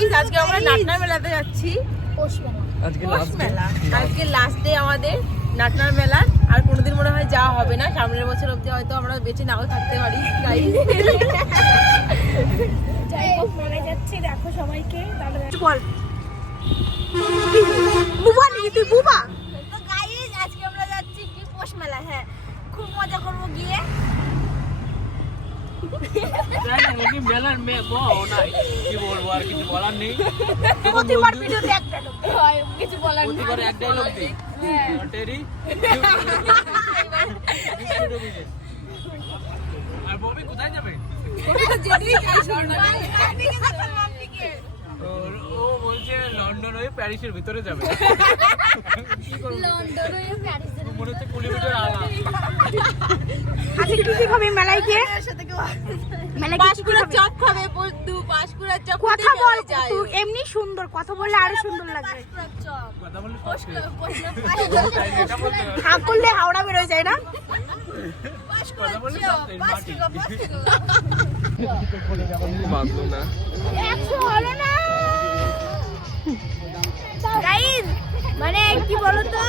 Guys আজকে আমরা নাটনার মেলাতে যাচ্ছি। আজকে day। মেলা। আজকে লাস্ট ডে আমাদের নাটনার মেলার আর কোনোদিন মনে হয় যাওয়া হবে না। সামনের বছর অবধি হয়তো আমরা বেঁচে নাও থাকতে পারি গাইস যাই হোক মেলায় যাচ্ছি। দেখো সবাইকে। তাহলে বল। বুবা নাকি তুই বুবা। তো গাইজ আজকে আমরা যাচ্ছি কি পোষ মেলা? হ্যাঁ খুব মজা করব গিয়ে। ওকে মেলার মেয়ে বউ নাই কি বলব আর কিছু বলার নেই প্রতিবার ভিডিওতে একটা লোক হয় কিছু বলার নেই। প্রতিবার এক ডায়লগ দিই। টেরি আর ববি কোথায় যাবে? ওর- ও বলছে লন্ডন হয়ে প্যারিসের ভিতরে যাবে। কি করব? মনে হচ্ছে কুড়ি মিটার আলাদা। আজকে কি কি খাবি মেলায় গিয়ে? মেলায় কি কি পাঁশকুড়ার খাবি? চপ খাবে বলতু পাঁশকুড়ার চপ কথা বল তুই এমনি সুন্দর কথা বললে আরও সুন্দর লাগবে করলে হাওড়া বেরোয় যায় না? না? গাইজ মানে কি বলতো?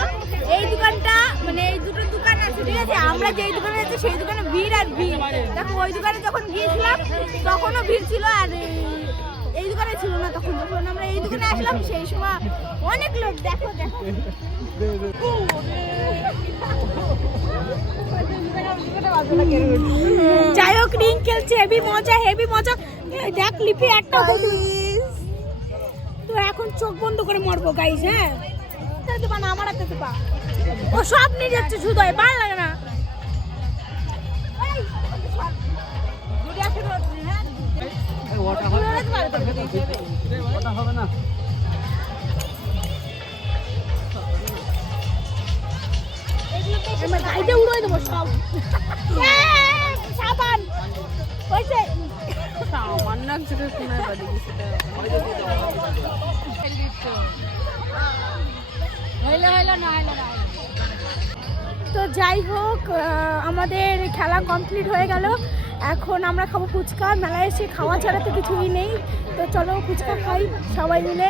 এই দোকানটা মানে এই দুটো দোকান আছে, ঠিক আছে? আমরা যেই দোকানে সেই দোকানে ভিড় আর ভিড়। দেখো, ওই দোকানে যখন গিয়েছিলাম তখনও ভিড় ছিল আর এই- দোকানে ছিল না তখন। যখন আমরা এই দোকানে আসলাম, সেই সময় অনেক লোক, দেখো দেখো। যাই হোক রিং খেলছে, হেভি মজা হেভি মজা। দেখ, লিপি একটা চোখ বন্ধ করে মরবো গাইস হ্যাঁ? তা দেবা না আমার হাতে দেবা ও সব নিয়ে যাচ্ছে শুধু ভালো লাগে না। হ্যাঁ? কথা হবে না। গাড়িতে উড়োয় দেবো সব। সাবান। হয়েছে তো যাই হোক আমাদের খেলা কমপ্লিট হয়ে গেল। এখন আমরা খাব ফুচকা। মেলায় এসে খাওয়া ছাড়া তো কিছুই নেই। তো চলো ফুচকা খাই সবাই মিলে।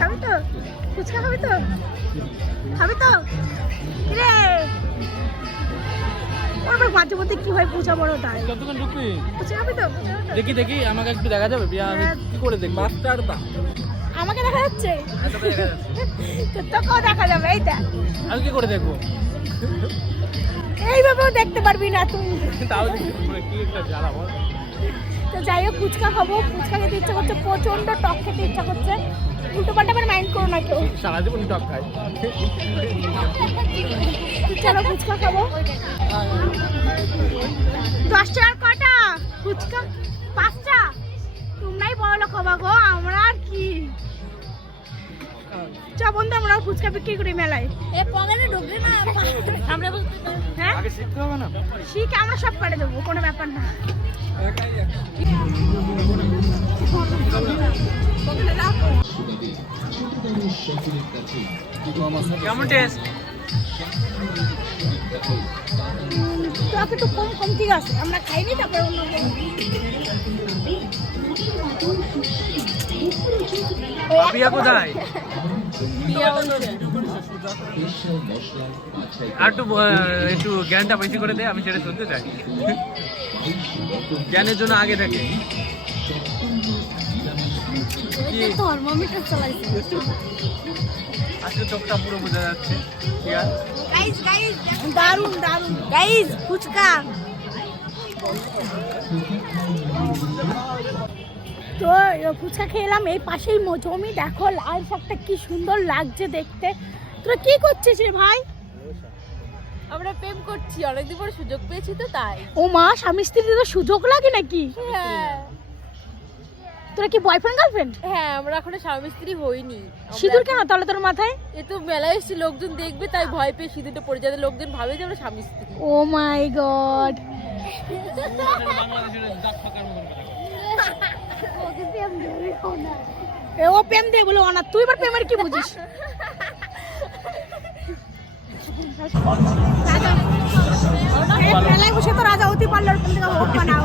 খাবি তো? ফুচকা খাবি তো? খাবি তো? রে! ওর মাঝে মধ্যে কি হয় পূজা বড় তাই কতক্ষণ ঢুকবি? খাবি তো? দেখি দেখি আমাকে একটু দেখা যাবে? বিয়া আমি কি করে দেখব? মাস্টার দা আমাকে দেখা যাচ্ছে? এত দেখা তো তোকেও দেখা যাবে এই দেখ। আমি কি করে দেখব? এইভাবেও দেখতে পারবি না তুই। তাও দেখি মানে কি একটা জ্বালা বল। তো যাই হোক ফুচকা খাব। ফুচকা খেতে ইচ্ছা করছে প্রচণ্ড টক খেতে ইচ্ছা করছে। উল্টো পাল্টা আবার মাইন্ড করো না কেউ। সারা জীবন টক খাই চলো ফুচকা খাব। দশ টাকার কটা? ফুচকা? পাঁচটা? তোমরাই বড় লোক হবা গো আমরা আর কি। চ বন্ধু আমরা ফুচকা বিক্রি করি মেলায়। এ পকেটে ঢুকবে না আমরা হ্যাঁ? আগে শিখতে হবে না? ঠিক আমরা সব করে দেবো কোনো ব্যাপার না। কেমন টেস্ট তো একটু কম কম আছে। আমরা খাইনি তারপরে অন্য বিয়া কোথায় আর একটু একটু জ্ঞানটা বেশি করে দে আমি সেটা শুনতে চাই। জ্ঞানের জন্য আগে থাকে কি থার্মোমিটার চালাইছে। আজকে চোখটা পুরো বোঝা যাচ্ছে ঠিক আছে গাইস গাইস দারুণ দারুণ গাইস ফুচকা। তো ফুচকা খেলাম এই পাশেই ম- জমি দেখো লাল শাকটা কি সুন্দর লাগছে দেখতে। তোরা কি করছিস রে ভাই? আমরা প্রেম করছি অনেকদিন পরে সুযোগ পেয়েছি তো তাই। ও মা স্বামী স্ত্রীর তো সুযোগ লাগে নাকি? হ্যাঁ। তোরা কি বয়ফ্রেন্ড গার্লফ্রেন্ড হ্যাঁ আমরা এখনও স্বামী স্ত্রী হইনি সিঁদুর কেন তাহলে তোর মাথায়? এ তো মেলায় এসেছি লোকজন দেখবে তাই ভয় পেয়ে সিঁদুরটা পড়ে যাবে লোকজন ভাবে যে আমরা স্বামী স্ত্রী ও মাই গড ও প্রেম দিয়ে বলে অনা তুই এবার প্রেমের কি বুঝিস? মেলায় বসে তো রাজা অতি হোক বানাও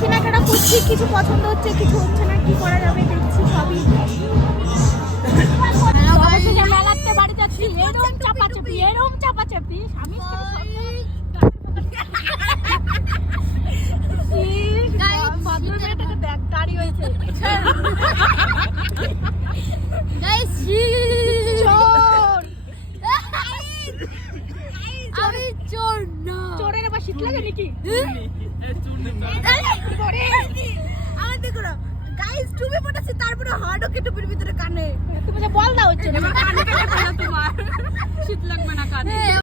কেনাকাটা করছি কিছু পছন্দ হচ্ছে কিছু হচ্ছে না কি করা যাবে এরকম চাপাচাপি এরকম চাপাচাপি স্বামী আমি চোর না চোরের আবার শীত লাগে নাকি আমার দেখো গাইস টুপি পড়েছে তারপরে হার্ড ওকে টুপির ভিতরে কানে। তুমি যে বল দাও হচ্ছে না। কানে কানে তোমার। শীত লাগবে না কানে।